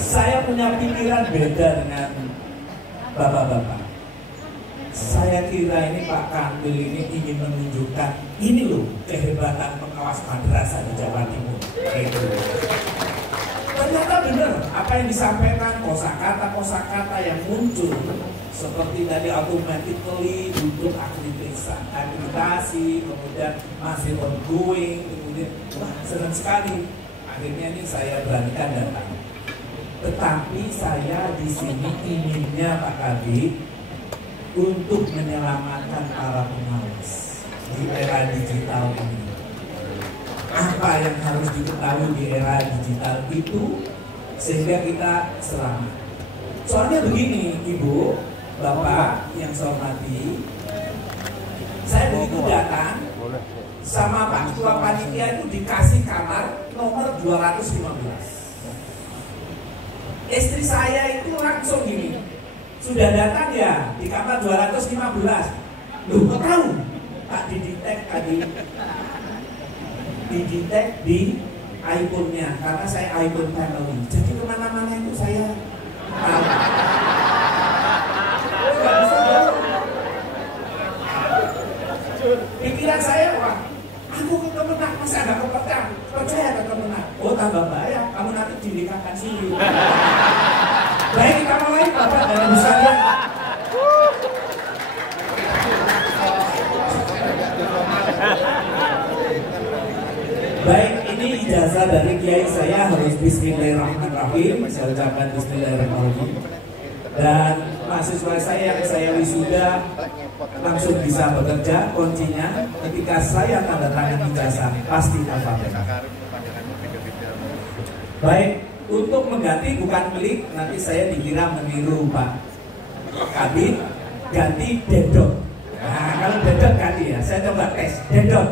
Saya punya pikiran beda dengan bapak-bapak. Saya kira ini Pak Kanwil ini ingin menunjukkan ini loh kehebatan pengawas madrasah di Jawa Timur. Gitu. Ternyata benar apa yang disampaikan, kosakata yang muncul seperti tadi automatically untuk akreditasi, kemudian masih ongoing, kemudian wah senang sekali. Akhirnya ini saya beranikan datang. Tetapi saya di sini inginnya Pak Kadip untuk menyelamatkan para pengawas di era digital ini. Apa yang harus diketahui di era digital itu sehingga kita selamat. Soalnya begini, Ibu, Bapak yang saya hormati, saya begitu datang sama Pak Ketua Panitia itu dikasih kamar nomor 215. Istri saya itu langsung gini, sudah datang ya di kamar 215. Loh, kok tahu? Tak didetek tadi, didetek di iPhone-nya karena saya iPhone family. Jadi kemana-mana itu saya tahu. Pikiran saya, wah, aku ke Kemenak masa nggak percaya ke Kemenak. Oh, tambah bahaya, kamu nanti dinikahkan sini. Baik, kita mulai Bapak dan Ibu sekalian. Baik, ini ijazah dari kiai saya harus bismillahirrahmanirrahim. Saya ucapkan bismillahirrahmanirrahim. Dan mahasiswa saya yang saya wisuda langsung bisa bekerja. Kuncinya ketika saya tanda tangan ijazah pasti alfabet. Baik, untuk mengganti bukan klik, nanti saya dikira meniru Pak Kadip, ganti dedok. Nah, kalau dedok ganti ya, saya coba tes dedok.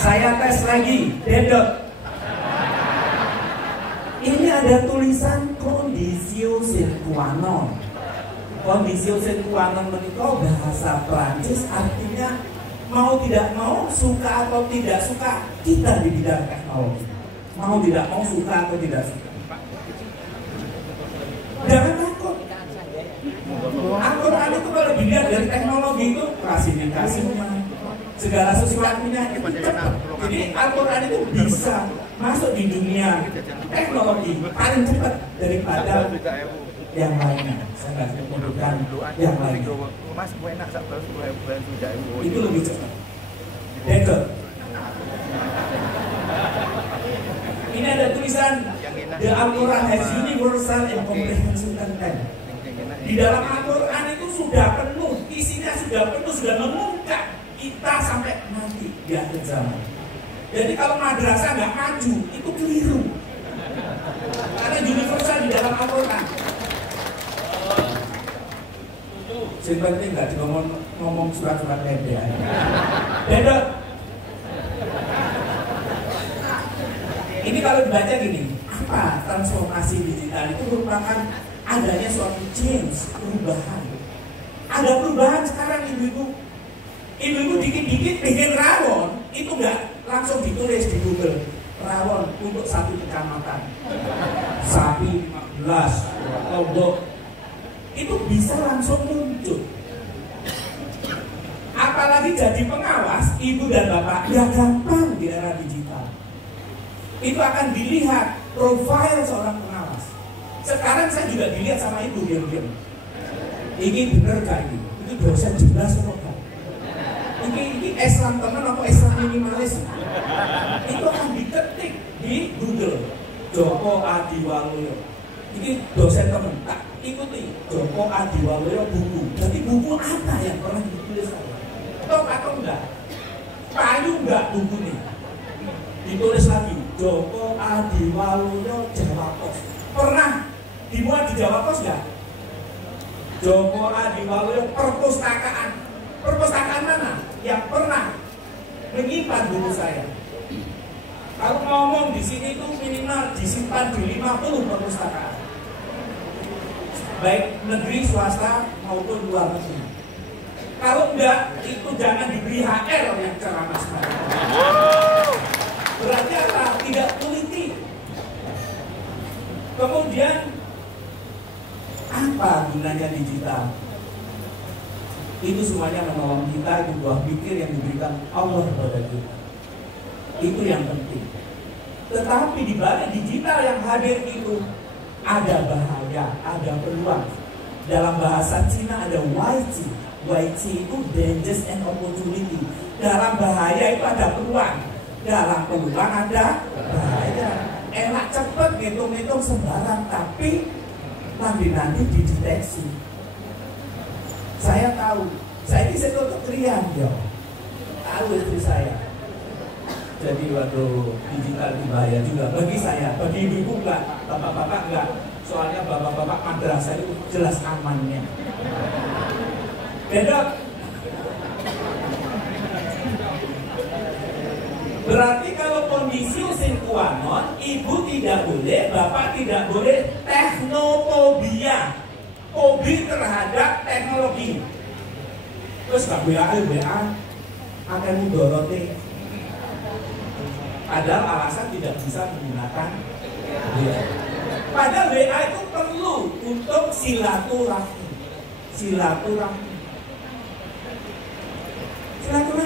Saya tes lagi, dedok. Ini ada tulisan conditio sine qua non. Conditio sine qua non menika bahasa Prancis artinya mau tidak mau, suka atau tidak suka, kita di bidang teknologi. Mau tidak mau, suka atau tidak suka. Jangan takut. Al-Quran itu kalau dilihat dari teknologi itu klasifikasinya, segala sesuatunya itu cepat. Jadi Al-Quran itu bisa masuk di dunia teknologi paling cepat daripada yang lainnya. Saya nggak menyebutkan yang lainnya. Itu lebih cepat. Dekel. Ini ada tulisan The Al-Quran has universal and comprehensive content. Di dalam Al-Quran itu sudah penuh, isinya sudah penuh, sudah mengungkap kita sampai nanti di akhir zaman. Jadi kalau madrasah nggak maju, itu keliru. Karena universal di dalam Al-Quran. Yang penting nggak ngomong surat-surat media. Beda. Ini kalau dibaca gini, apa transformasi digital itu merupakan adanya suatu change, perubahan. Ada perubahan sekarang ibu-ibu. Ibu-ibu dikit-dikit bikin rawon, itu nggak langsung ditulis di Google. Rawon untuk satu kecamatan. Sapi 15, lombok. Itu bisa langsung muncul. Apalagi jadi pengawas, ibu dan bapak, ya gampang di era digital. Itu akan dilihat profil seorang pengawas. Sekarang saya juga dilihat sama ibu diam-diam. Ini bener gak ini? Ini dosen jelas kok gak? Ini Islam teman apa Islam minimalis? Itu akan diketik di Google. Joko Adiwaluyo. Ini dosen teman, tak ikuti Joko Adiwaluyo buku. Jadi buku apa yang pernah ditulis? Top atau enggak? Payu enggak buku ini? Ditulis lagi Joko Adiwaluyo Jawa Pos. Pernah dimuat di Jawa Pos enggak? Joko Adiwaluyo perpustakaan. Perpustakaan mana yang pernah menyimpan buku saya? Kalau ngomong di sini itu minimal disimpan di 50 perpustakaan. Baik negeri, swasta maupun luar negeri. Kalau enggak, itu jangan diberi HR yang ceramah sekali. Berarti apa? Tidak teliti. Kemudian apa gunanya digital? Itu semuanya menolong kita, itu buah pikir yang diberikan Allah kepada kita. Itu yang penting. Tetapi di balik digital yang hadir itu ada bahaya, ada peluang. Dalam bahasa Cina ada YC. YC itu dangers and opportunity. Dalam bahaya itu ada peluang. Dalam peluang ada bahaya. Enak cepet ngitung-ngitung sembarang, tapi nanti dideteksi. Saya tahu, saya ini sekretarian ya. Tahu istri saya. Jadi waktu digital dibayar juga bagi saya, bagi ibu-ibu enggak, bapak-bapak enggak. Soalnya bapak-bapak madrasah itu jelas amannya. Beda. Berarti kalau kondisi sine qua non, ibu tidak boleh, bapak tidak boleh teknofobia, hobi terhadap teknologi. Terus gak WA, akan mudorote. Padahal alasan tidak bisa menggunakan WA. Padahal WA itu perlu untuk silaturahmi. Silaturahmi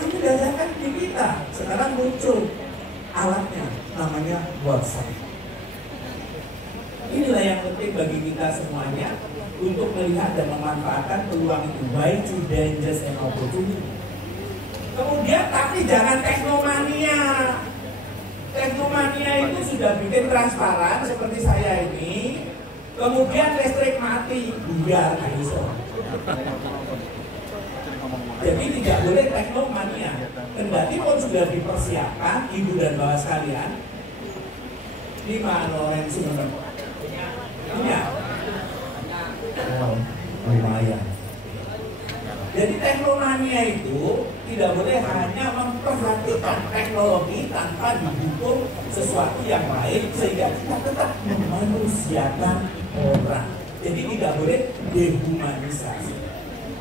itu diajarkan di kita. Sekarang muncul alatnya, namanya WhatsApp. Inilah yang penting bagi kita semuanya untuk melihat dan memanfaatkan peluang itu, baik to dangers and opportunity. Kemudian tapi jangan teknomania. Teknomania itu sudah bikin transparan seperti saya ini. Kemudian listrik mati, biar bisa. Jadi tidak boleh teknomania. Kendati pun sudah dipersiapkan, ibu dan bapak sekalian. Ini Pak Lorenzo punya. Oh, lumayan. Jadi teknomania itu tidak boleh hanya memperhatikan teknologi tanpa didukung sesuatu yang lain sehingga kita tetap memanusiakan orang. Jadi tidak boleh dehumanisasi.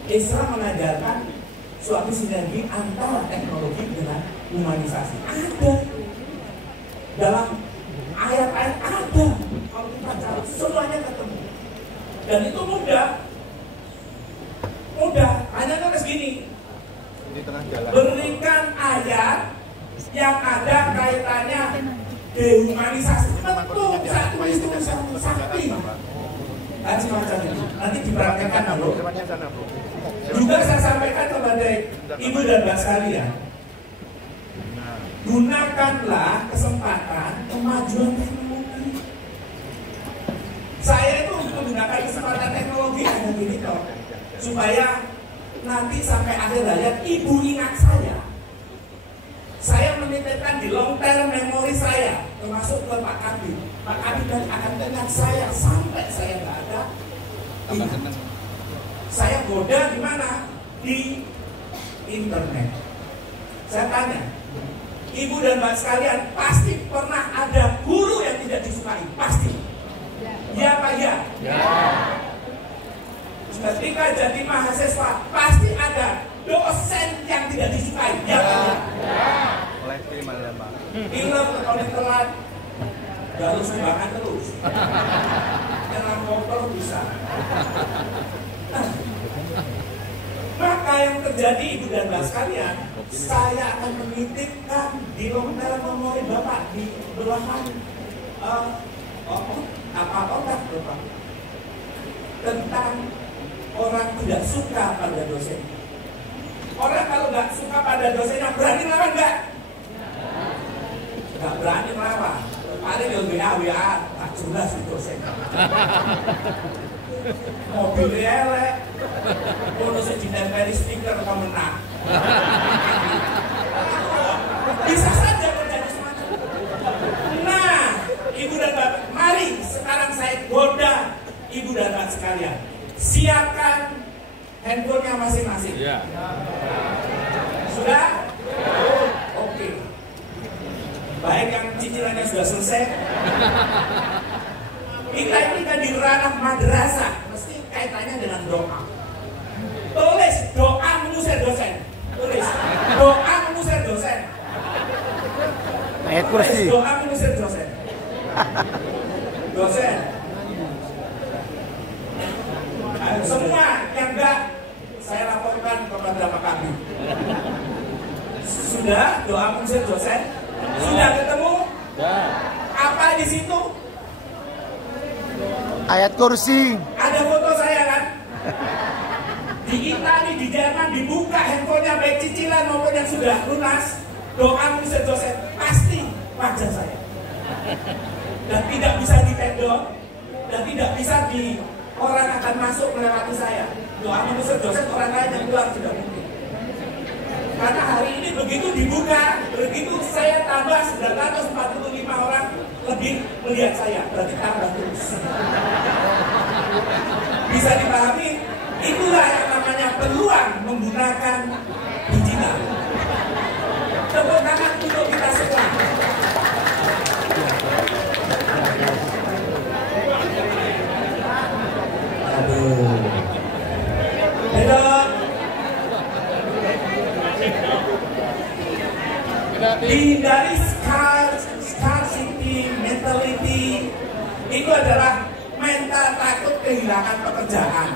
Islam mengajarkan suatu sinergi antara teknologi dengan humanisasi. Ada dalam ayat-ayat ada. Kalau kita cari semuanya ketemu. Dan itu mudah. Hanya tulis gini. Berikan ayat yang ada kaitannya dehumanisasi. Tentu satu itu sakti. Kasih macam itu. Nanti dipraktekkan dulu. Juga saya sampaikan kepada ibu dan bapak sekalian, gunakanlah kesempatan kemajuan teknologi. Saya itu menggunakan kesempatan teknologi hanya gini toh, supaya nanti sampai akhir hayat ibu ingat saya. Saya menitipkan di long term memori saya, termasuk ke Pak Kabid. Pak Kabid dan akan ingat saya sampai saya nggak ada. Saya goda di mana? Di internet. Saya tanya, ibu dan bapak sekalian, pasti pernah ada guru yang tidak disukai? Pasti. Ya Pak ya? Ya. Ketika jadi mahasiswa, pasti ada dosen yang tidak disukai. Ya Pak ya? Oleh gimana Pak? Ingat kalau telat, harus sumbangan terus. Jangan motor bisa. Maka yang terjadi ibu dan bapak sekalian, saya akan menitipkan di lembar memori bapak di belahan otak bapak tentang orang tidak suka pada dosen. Orang kalau nggak suka pada dosennya berani melawan nggak? Nggak berani melawan. Paling yang WA tak jelas itu dosen. Mobil elek, bonusnya ditempeli stiker kamu menang. Bisa saja terjadi semacam. Nah, ibu dan bapak, mari sekarang saya goda ibu dan bapak sekalian. Siapkan handphonenya masing-masing. Ya. Sudah? Oke. Baik yang cicilannya sudah selesai. Kita ini kan di ranah madrasah, mesti kaitannya dengan doa. Tulis doa mengusir dosen. Tulis doa mengusir dosen. kursi. Doa mengusir dosen. Dosen. Semua yang enggak saya laporkan kepada Pak Kabid. Sudah doa mengusir dosen? Sudah ketemu? Apa di situ? Ayat kursi. Ada foto saya kan? Di Italia, di Jerman dibuka handphonenya baik cicilan maupun yang sudah lunas. Doa mengusir dosen pasti wajah saya. Dan tidak bisa ditendong dan tidak bisa orang akan masuk melewati saya. Doa mengusir dosen orang lain yang keluar tidak mungkin. Karena hari ini begitu dibuka, begitu saya tambah 945 orang lebih melihat saya, berarti tambah terus. Bisa dipahami? Itulah yang namanya peluang menggunakan digital. Tepuk tangan untuk kita semua. Aduh. Hindari scarcity mentality. Itu adalah mental takut kehilangan pekerjaan.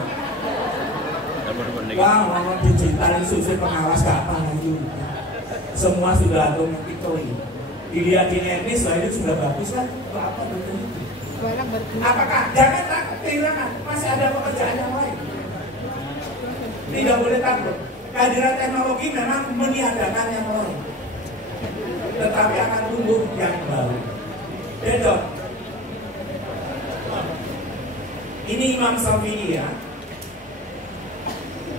Wah, ngomong digital instruksi pengawas gak apa itu. Semua sudah automatically. Dilihat di Nenis, itu sudah bagus kan? Apa betul itu? Apakah jangan takut kehilangan? Masih ada pekerjaan yang lain. Tidak boleh takut. Kehadiran teknologi memang meniadakan yang lain, tetapi akan tumbuh yang baru. Betul. Ini Imam Syafi'i ya.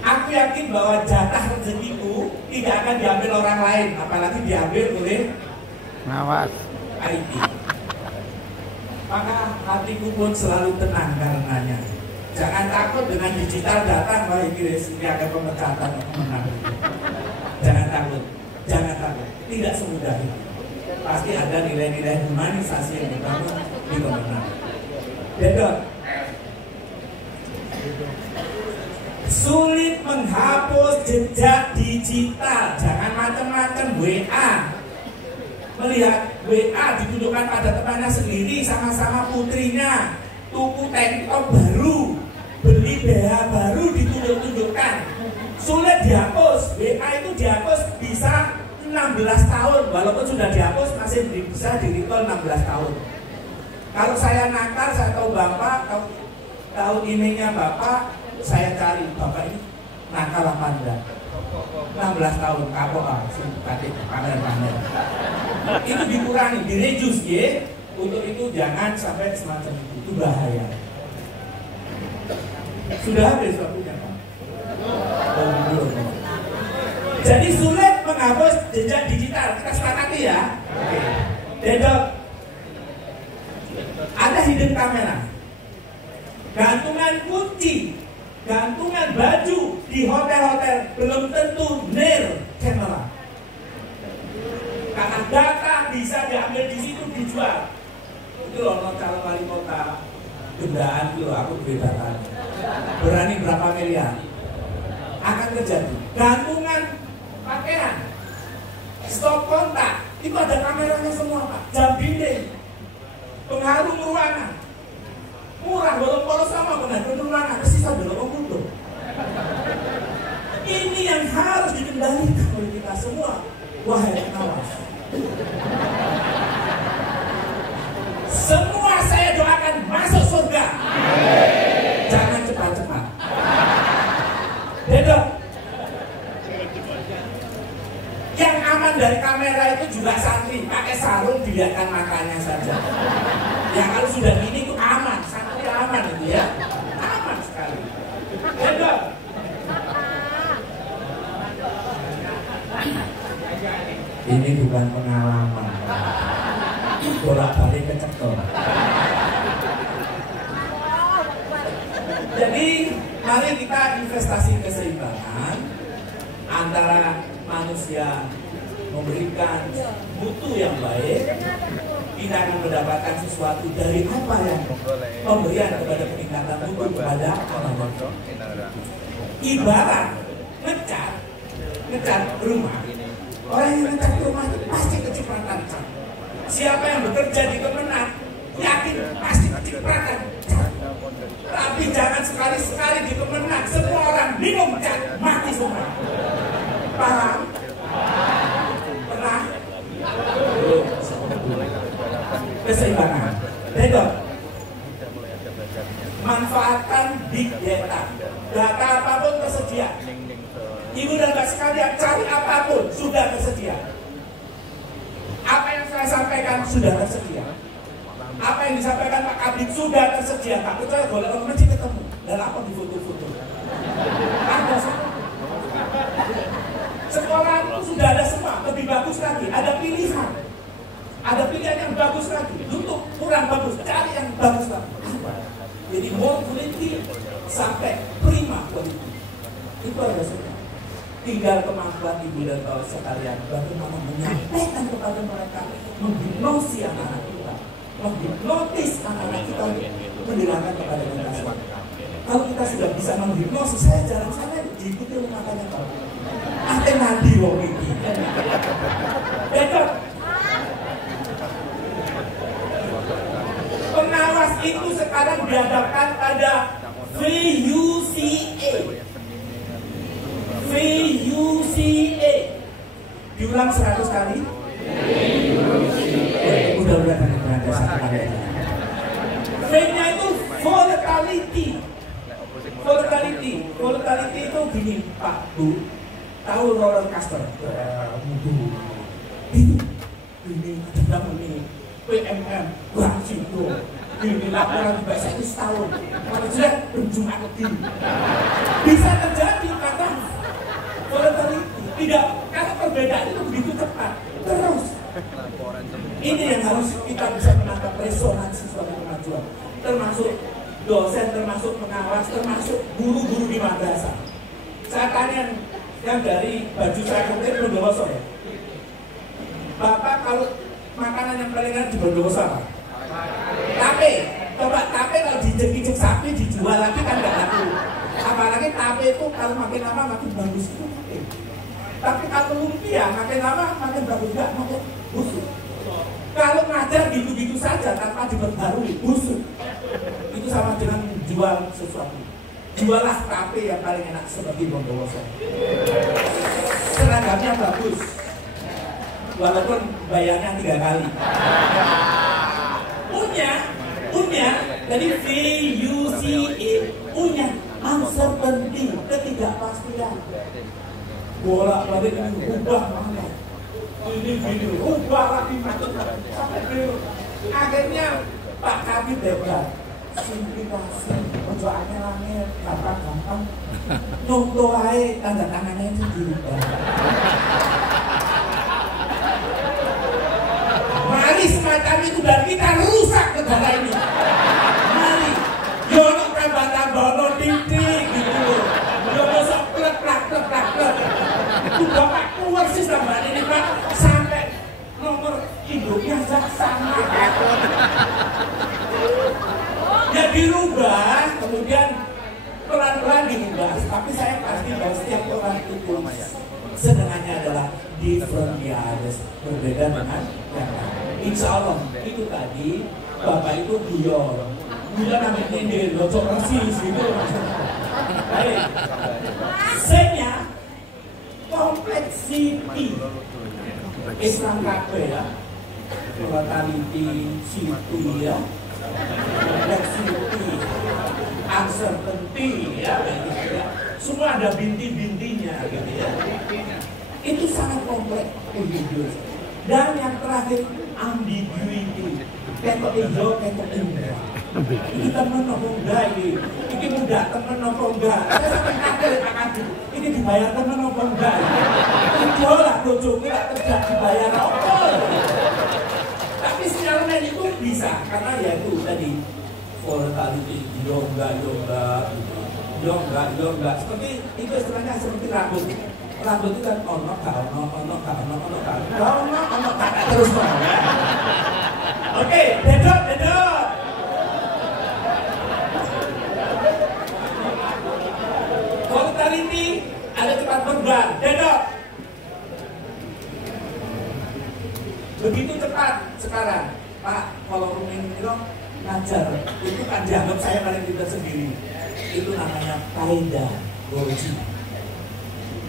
Aku yakin bahwa jatah rezekiku tidak akan diambil orang lain, apalagi diambil oleh Ngawas IT. Maka hatiku pun selalu tenang karenanya. Jangan takut dengan digital datang, wah ini ada pemecatan. Jangan takut, jangan takut. Tidak semudah itu. Pasti ada nilai-nilai humanisasi yang dibangun di kemenangan. Betul. Sulit menghapus jejak digital. Jangan macam-macam WA. Melihat WA ditunjukkan pada temannya sendiri, sama-sama putrinya tuku TikTok baru, beli BH baru ditunjuk-tunjukkan. Sulit dihapus. WA itu dihapus bisa 16 tahun. Walaupun sudah dihapus masih bisa di-recall 16 tahun. Kalau saya nakal, saya tahu Bapak, tahu emailnya Bapak, saya cari Bapak ini nakal apa enggak. 16 tahun kapok pamer. Itu dikurangi, direduce ya. Untuk itu jangan sampai semacam itu bahaya. Sudah habis waktunya Pak? Jadi sulit menghapus jejak digital. Kita sepakati ya. Oke. Dedok. Ada hidden kamera. Gantungan kunci, gantungan baju di hotel-hotel belum tentu near camera. Karena data bisa diambil di situ dijual. Itu loh calon wali kota gendaan itu loh, aku bedakan. Berani berapa miliar akan terjadi. Gantungan pakaian, stop kontak, itu ada kameranya semua Pak. Jam dinding, pengharum ruangan, murah bolong-bolong sama pengharum ruangan, sisa belum butuh. Ini yang harus dikendalikan oleh kita semua. Wahai pengawas, semua saya doakan masuk surga. Jangan cepat-cepat. Dedok. Yang aman dari kamera itu juga santri, pakai sarung dilihatkan makanya saja. Ya kalau sudah gini itu aman, santri aman itu ya, aman sekali. Dedok. Ini bukan pengalaman, bolak-balik kecekel. Jadi mari kita investasi keseimbangan antara manusia memberikan mutu yang baik, kita akan mendapatkan sesuatu dari apa yang pemberian kepada peningkatan mutu kepada anak. Ibarat ngecat rumah. Orang yang ngecat rumah itu pasti kecepatan cat. Siapa yang bekerja di Kemenang, yakin pasti kecipratan. Tapi jangan sekali-sekali di Kemenang semua orang minum cat, mati semua. Paham? Pernah? Keseimbangan. Betul. Manfaatkan big data. Data apapun tersedia. Ibu dan bapak sekalian, cari apapun sudah tersedia. Apa yang saya sampaikan sudah tersedia. Apa yang disampaikan Pak Kabid sudah tersedia. Pak percaya boleh orang masih ketemu. Dan apa di foto-foto? Ada semua. Sekolah itu sudah ada semua. Lebih bagus lagi. Ada pilihan. Ada pilihan yang bagus lagi. Untuk kurang bagus, cari yang bagus lagi. Jadi more quality sampai prima quality. Itu ada semua. Tinggal kemampuan ibu dan bapak sekalian bagaimana menyampaikan kepada mereka, menghipnosis anak-anak kita, menghipnotis anak-anak kita mendengarkan kepada generasi. Kalau kita sudah bisa menghipnosis, saya jarang sana diikuti oleh matanya tahu. Ate nadi wong iki. Betul. Pengawas itu sekarang dihadapkan pada VUCA. VUCA. Diulang 100 kali. Udah kan satu kali aja. V-nya itu volatility. Volatility itu gini, Pak Bu. Tahu roller coaster? Itu. Ini sedang ini PMM Brasido. Ini laporan di bahasa itu setahun. Kalau sudah berjumlah lebih. Bisa terjadi karena volatility. Tidak, karena perbedaan itu begitu cepat. Terus. Ini yang harus kita bisa menangkap resonansi suatu kemajuan. Termasuk dosen, termasuk pengawas, termasuk guru-guru di madrasah. Saya tanya yang dari baju saya mungkin Bondowoso ya. Bapak kalau makanan yang paling enak di Bondowoso apa? Tape. Coba tape kalau dijek-jek sapi dijual lagi kan nggak laku. Apalagi tape itu kalau makin lama makin bagus itu. Tapi kalau lumpia makin lama makin bagus nggak makin busuk. Kalau ngajar gitu-gitu saja tanpa diperbarui busuk. Itu sama dengan jual sesuatu. Jualah tape yang paling enak seperti Bondowoso. Seragamnya bagus, walaupun bayarnya 3 kali. Punya, jadi VUCA, punya uncertainty, ketidakpastian. Bolak-balik ubah mana? Ini ubah lagi macam sampai biru. Akhirnya Pak Kabid hebat. Simplifikasi, perjuangannya langit, gampang-gampang. Nonton aja tanda tangannya itu dirubah. Mari semacam itu dan kita rusak negara ini. Mari, yono tambah-tambah no titik gitu. Yono sok plek. Udah Pak keluar sih tambah ini Pak sampai nomor induknya sama. Ya dirubah, kemudian pelan-pelan dirubah. Tapi saya pasti bahwa setiap orang itu sedengannya adalah different bias, berbeda dengan yang lain. Insya Allah itu tadi Bapak itu guyon namanya ini locok persis gitu. Baik. C-nya complexity. Islam kafe ya, volatility, city ya. Complexity, uncertainty ya, gitu ya. Semua ada binti-bintinya gitu ya. Itu sangat kompleks individu. Dan yang terakhir ambiguity. Ketok ijo, ketok enggak. Ini temen apa enggak ini? Ini muda temen apa enggak? Saya sampai kaget Pak Kabid. Ini dibayar temen apa enggak? Ijo lah bojone kerja dibayar apa? Tapi secara medis itu bisa, karena ya itu tadi volatility, yoga, seperti itu istilahnya seperti rambut. Rambut itu kan ono terus ya. Oke, dedot. Volatility ada cepat berubah, dedot. Begitu cepat sekarang, Pak, kalau Rumeng itu ngajar, itu kan dianggap saya paling pintar sendiri. Itu namanya pedagogi.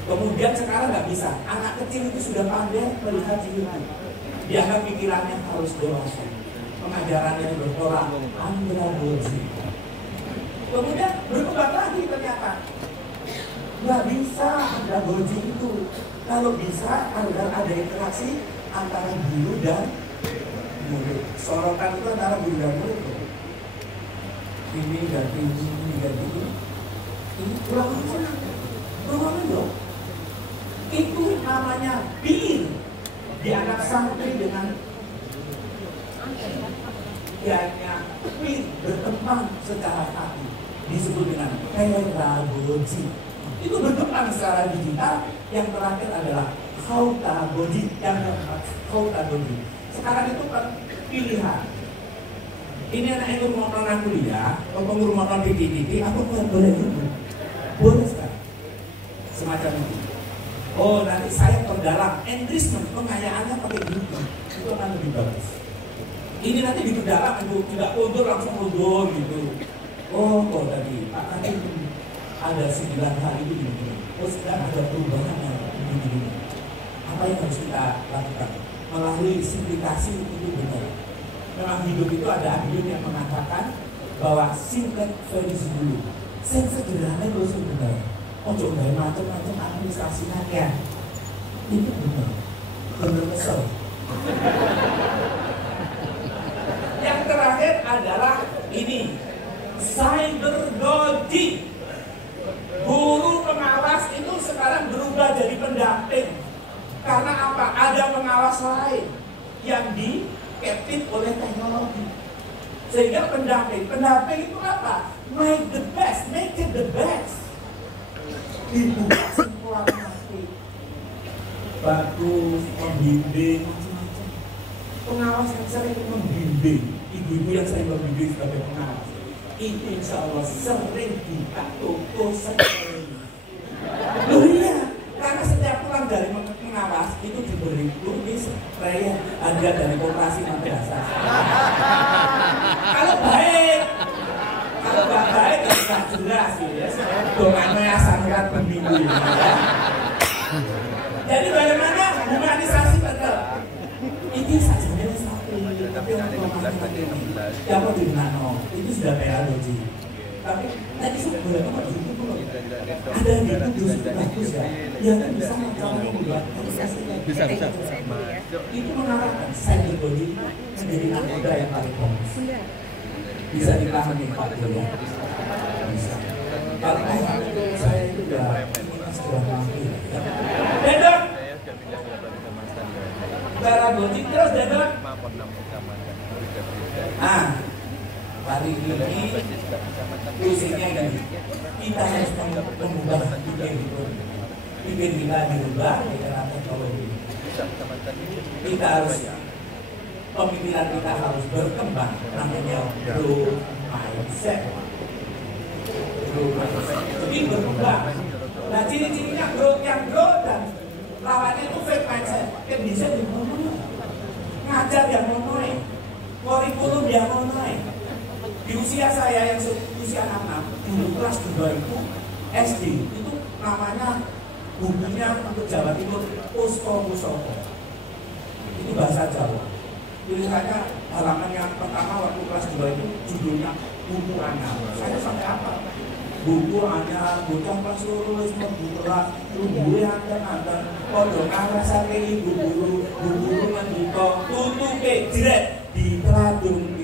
Kemudian sekarang nggak bisa, anak kecil itu sudah pandai melihat di YouTube. Dianggap pikirannya harus dewasa, pengajarannya bertolak andragogi. Kemudian berkembang lagi ternyata nggak bisa andragogi itu. Kalau bisa ada interaksi antara guru dan murid. Sorotan itu antara guru dan murid. Ini ganti ini ganti ini. Ini kurang ajar. Kurang dong. Itu namanya bin. Dianggap santri dengan dianya bin berkembang secara hati. Disebut dengan pedagogi. Itu berkembang secara digital. Yang terakhir adalah hautagogi. Hautagogi. Sekarang itu kan pilihan. Ini anak yang rumah nonton kuliah, atau rumah nonton titik-titik, aku boleh dulu. Boleh sekali. Semacam itu. Oh, nanti saya perdalam enrichment, pengayaannya pakai gitu. Itu akan lebih bagus. Ini nanti diperdalam, itu tidak mundur langsung mundur gitu. Oh, kok tadi Pak tadi ada 9 hal itu gini. Oh, sedang ada perubahan yang begini. Apa yang harus kita lakukan? Melalui simplifikasi itu benar. Memang hidup itu ada hidup yang mengatakan bahwa simple versi dulu. Saya sederhana terus benar. Oh, coba macam-macam administrasi ya. Itu benar. Benar kesel. Yang terakhir adalah ini cybergogi. Guru pengawas itu sekarang berubah jadi pendamping. Karena apa? Ada pengawas lain yang di-captive oleh teknologi. Sehingga pendamping itu apa? Make the best, make it the best. Dibuka semua hati. Bagus, membimbing, macam-macam. Pengawas yang sering membimbing, ibu-ibu yang sering membimbing sebagai pengawas, itu insya Allah sering buka toko sendiri. Loh iya, karena setiap pulang dari pengawas itu diberi tulis saya ada dari koperasi madrasah. Kalau baik, kalau nggak baik nggak jelas ya. Dongannya sangat pembimbing. Jadi bagaimana humanisasi betul? Ini saja satu, tapi yang mau dimana? Itu sudah pedagogi. Tapi tadi sebenarnya apa itu belum? Ada yang itu bagus ya, yang bisa mencari membuat bisa. Itu mengarahkan cyberbullying menjadi anggota yang paling fokus. Bisa dipahami Pak ya? Bisa. Kalau saya itu sudah mampu. Dedok. Pedagogi terus dedok. Hari ini prinsipnya gini, kita harus mengubah pikir kita dirubah dengan teknologi. Kita harus pemikiran kita harus berkembang, namanya growth mindset. Jadi berkembang. Nah ciri-cirinya yang growth dan lawannya itu fake mindset. Yang bisa dimulai, ngajar yang mulai, kurikulum yang mulai. Di usia saya yang usia 6, di kelas 2 itu SD, itu namanya bukunya untuk Jawa Timur Pusko Pusoko. Itu bahasa Jawa. Tulisannya halaman yang pertama waktu kelas 2 itu judulnya buku anyar. Saya sampai apa? Buku anyar, bocah kelas loro wis mlebu kelas, lumbure anten-anten, padha ngrasake ibu guru ngendika, tutuke jret di teladung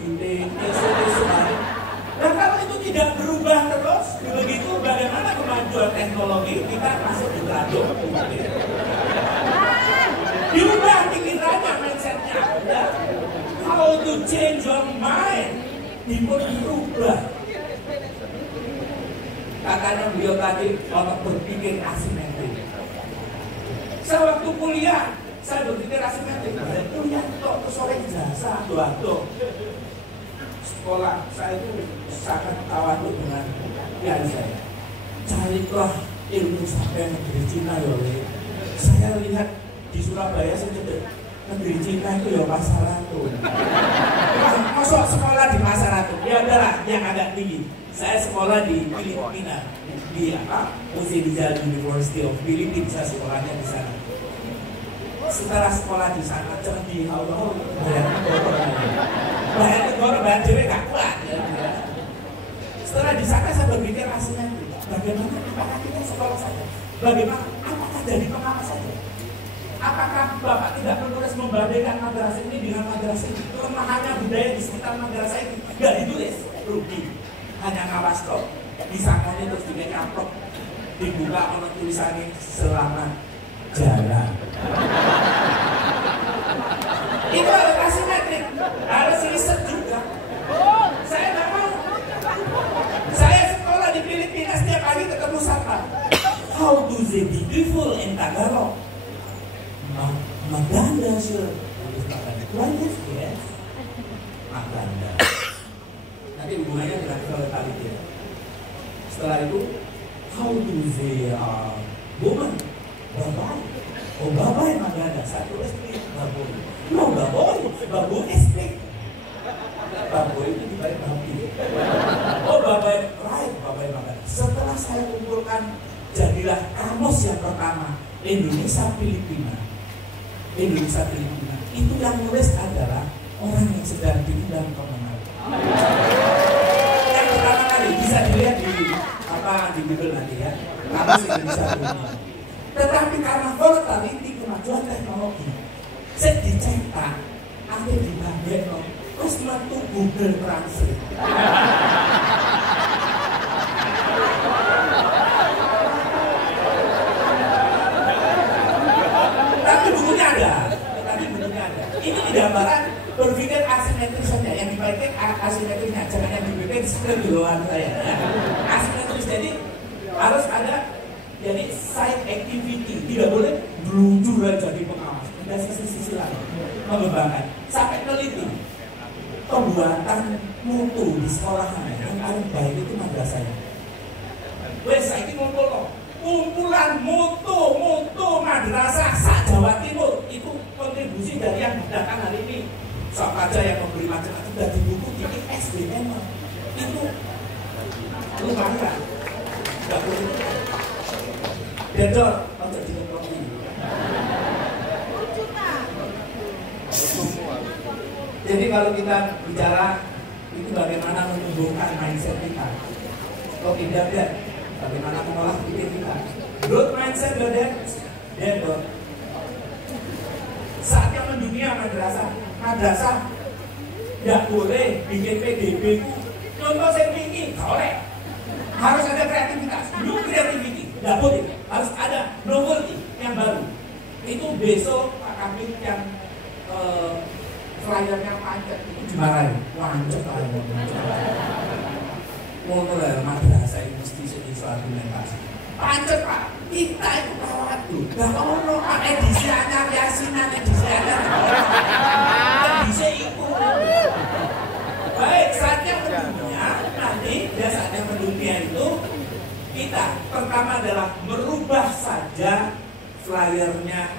dan kalau itu tidak berubah terus, begitu bagaimana kemajuan teknologi kita masuk di teladung. Diubah pikirannya, mindsetnya, ya. How to change your mind, diubah. Katanya beliau tadi otak berpikir asimetrik. Saya waktu kuliah, saya berpikir asimetrik. Kuliah kok sore jasa, doa-doa. Sekolah saya itu sangat tawaduk dengan kiai saya. Carilah ilmu sampai negeri Cina ya. Saya lihat di Surabaya saya negeri Cina itu ya Pasar Ratu. Masuk sekolah di Pasar Ratu. Ya udahlah, yang agak tinggi. Saya sekolah di Filipina, di Rizal University of Philippines. Saya sekolahnya di sana. Setelah sekolah di sana, cerdik, Allah, bayar dewe gak kuat. Setelah di sana saya berpikir aslinya, bagaimana apakah kita sekolah saja? Bagaimana apakah jadi pengawas saja? Apakah Bapak tidak menulis membandingkan madrasah ini dengan madrasah ini? Kelemahannya budaya di sekitar madrasah ini nggak ditulis, rugi. Hanya ngawas kok. Disangkanya terus dikai amplop, dibuka ono tulisannya selamat jalan. Itu harus asimetrik, harus riset juga. Saya nggak mau. Saya sekolah di Filipina setiap hari ketemu siapa? How to say beautiful in Tagalog? Maganda sir. Why yes? Maganda. Nanti hubungannya dengan tadi. Setelah itu, how to say woman? Babai. Oh babai maganda. Satu istri baboy. No baboy istri. Baboy itu dibalik babi. Oh babai right, babai maganda. Setelah saya kumpulkan, jadilah kamus yang pertama Indonesia Filipina. Itu yang nulis adalah orang yang sedang diundang pemenang. Yang pertama kali bisa dilihat di Google nanti ya, kamus Indonesia Filipina. Tetapi karena volatility kemajuan teknologi, saya dicetak, ada di bagian terus metu Google Translate. Tapi bukunya ada. Ini gambaran berpikir asimetris saja, yang dipakai asimetrisnya, jangan yang dipakai seperti di luar saya. Asimetris jadi harus ada, jadi side activity, tidak boleh blunder jadi pengawas. Ada sisi-sisi lain mengembangkan sampai teliti pembuatan mutu di sekolahan yang paling baik itu madrasahnya. Wes saiki ngumpul kok. Kumpulan mutu madrasah Jawa Timur itu kontribusi dari yang datang hari ini. Siapa aja yang memberi macam-macam dari buku ini SDM itu lumayan. Tidak boleh. Dedor, untuk dikompromi. Jadi kalau kita bicara itu bagaimana menumbuhkan mindset kita. Oke, tidak. Bagaimana mengolah pikir kita. Growth mindset dan saatnya mendunia madrasah tidak boleh bikin PDB itu contoh saya bikin, boleh. Harus ada kreativitas, new creativity, tidak boleh. Harus ada novelty yang baru. Itu besok Pak Kabin yang flyernya pancet itu dimarahin, wancet lah. Mulai madrasah itu mesti argumentasi. Pancet Pak, kita itu kawat tuh. Gak ono Pak edisi anyar yasinan, edisi anyar. Edisi itu. Baik, saatnya mendunia. Nanti saatnya mendunia itu kita pertama adalah merubah saja flyernya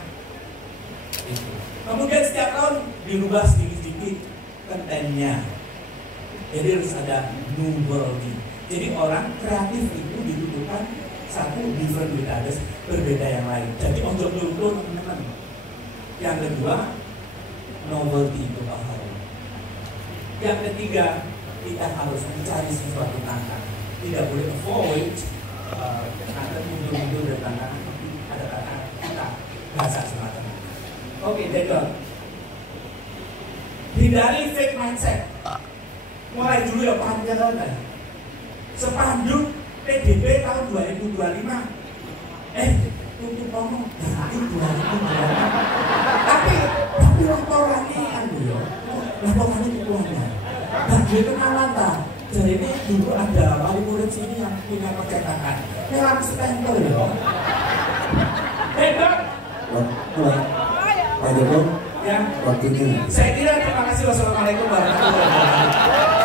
itu. Kemudian setiap tahun dirubah sedikit-sedikit kontennya. Jadi harus ada novelty. Jadi orang kreatif itu dibutuhkan satu different with others, berbeda yang lain. Jadi untuk dulu teman-teman. Yang kedua, novelty itu bahaya. Yang ketiga, kita harus mencari sesuatu tantangan. Tidak boleh avoid ada muncul-muncul dari tantangan. Ada tantangan kita bahasa semacam. Oke, Dedor. Hindari fake mindset. Mulai dulu ya panjang kan. Spanduk PDB tahun 2025. Tutup ngomong dari 2025. Tapi laporannya laporannya kekuatan. Dan dia kenalan tak. Jadi ini dulu ada wali murid sini yang punya percetakan. Ini langsung stempel ya. Dedor. Pak Joko, ya. waktunya. Saya kira terima kasih. Wassalamualaikum warahmatullahi wabarakatuh.